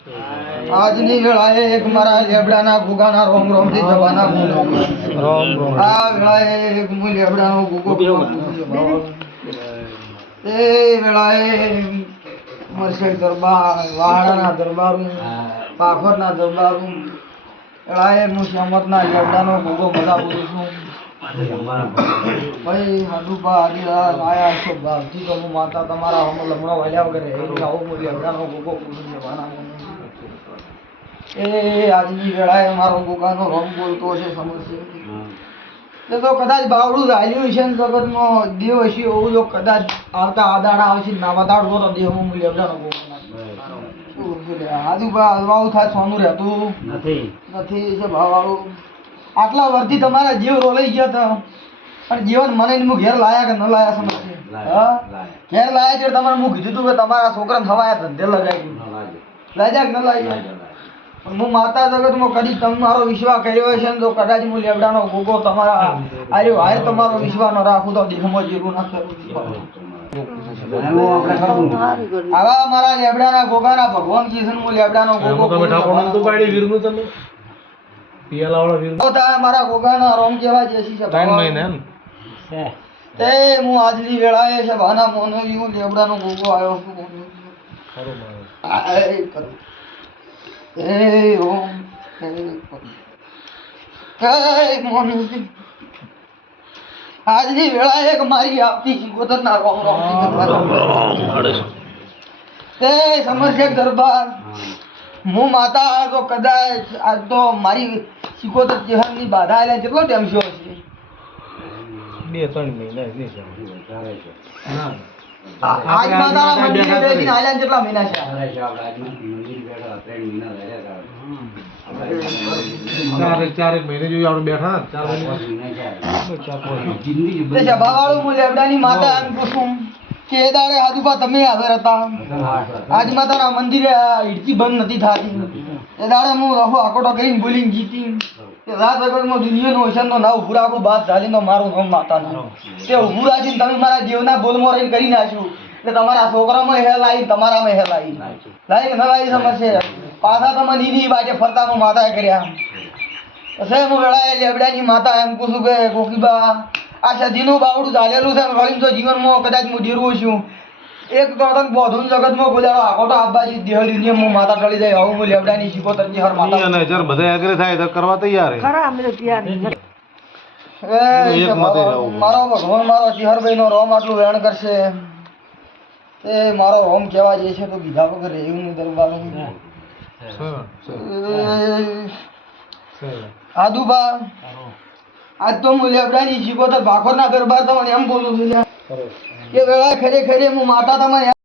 આજની વેળાએ એક મારા લેબડાના ગુગાના રોમ રોમ થી જવાના રોમ રોમ આ વેળાએ એક મુ લેબડાનો ગુગો એ વેળાએ મરશે દરબાર વાળાના દરબારું પાખરના દરબારું વેળાએ હું શ્યામતના લેબડાનો ગુગો મજા બોલું છું ભાઈ હાડુપા આયા છો ભાવથી તો હું માતા તમારા હમ લમણો વાલ્યા વગર આવો હું લેબડાનો ગુગો બોલું જવાના એ આજની વેળાએ મારો ગોગાનો રંગ બોલતો હશે સમજશે તો કદાચ બાવડું રાલ્યું છે ને જગતમાં દેવ હશે એવું જો કદાચ આવતા આદાડા આવશે ના બતાડતો તો દેહમાં હું લેવડાનો ગોગા આજુબા હલવાવું થાય સોનું રહેતું નથી છે ભાવવાળું આટલા વર્ષથી તમારા જીવ રોલાઈ ગયા હતા પણ જીવન મને હું ઘેર લાયા કે ન લાયા સમજશે હા ઘેર લાયા છે તમારે હું કીધું હતું કે તમારા છોકરાને થવાયા ધંધે લગાવી લાજા કે ન લાગ્યા હું માતા જગતમાં કદી તમારો વિશ્વાસ કર્યો છે ને તો કદાચ હું લેબડાનો ગોગો તમારા આર્યો હાય તમારો વિશ્વાસ ન રાખું તો દેહમાં જીરું ના કરું આવા મારા લેબડાના ગોગાના ભગવાન કૃષ્ણ હું લેબડાનો ગોગો મારા ગોગાના રોમ કેવા જેસી છે તે હું આજની વેળાએ છે ભાના મોનો હું લેબડાનો ગોગો આવ્યો છું આજની વેળા એક મારી આપતી શિકોતર ના રોમ રોમ તે સમજશે દરબાર હું માતા તો કદાચ આજ તો મારી શિકોતર ચહેર ની બાધા આલ્યા કેટલો ટાઈમ છે 2-3 મહિના આજ માતા મંદિરે બેસીને આલ્યા કેટલા મહિના છે ચાર મહિને જોઈ આપણે બેઠા બાવાળું હું લેબડાની માતા એમ પૂછું કે એ દાડે હાદુપા તમે હાજર હતા આજ માતાના મંદિરે હિડકી બંધ નથી થતી એ દાડે હું રફો આકોટો કરીને બોલીને જીતી રાત વગરમાં દુનિયાનો હશે તો ના ઉભું રાખું બાદ ચાલીને મારું નામ માતાનું તે ઉભું રાખીને તમે મારા દેવના બોલમાં રહીને કરી નાખ્યું એટલે તમારા છોકરામાં હેલ આવી તમારામાં હેલ આવી લાઈ ન લાવી સમજશે પાછા તમે નીની બાજે ફરતા હું માતાએ કર્યા પછી હું વેળાએ લેબડાની માતા એમ પૂછું કે કોકીબા આ સજીનું બાવડું ચાલેલું છે વળીને તો જીવનમાં કદાચ હું ધીરવું છું એક તો બોધું જગતમાં ગુજારો આખોટો આબાજી દેહ દુનિયા હું માતા ટળી જાય આવું હું લેબડાની શીખો તરજી હર માતા અને જર બધા એગ્રી થાય તો કરવા તૈયાર છે ખરા અમે તૈયાર મારો ભગવાન મારો ચિહરભાઈ નો રોમ આટલું વેણ કરશે એ મારો રોમ કેવા જે છે તો કીધા વગર રહેવું નહીં દરબાર આદુબા આજ તો હું લેબડાની શીખો તો ભાખોરના દરબાર તમને એમ બોલું છું કે વેળા ખરે ખરે હું માતા તમારે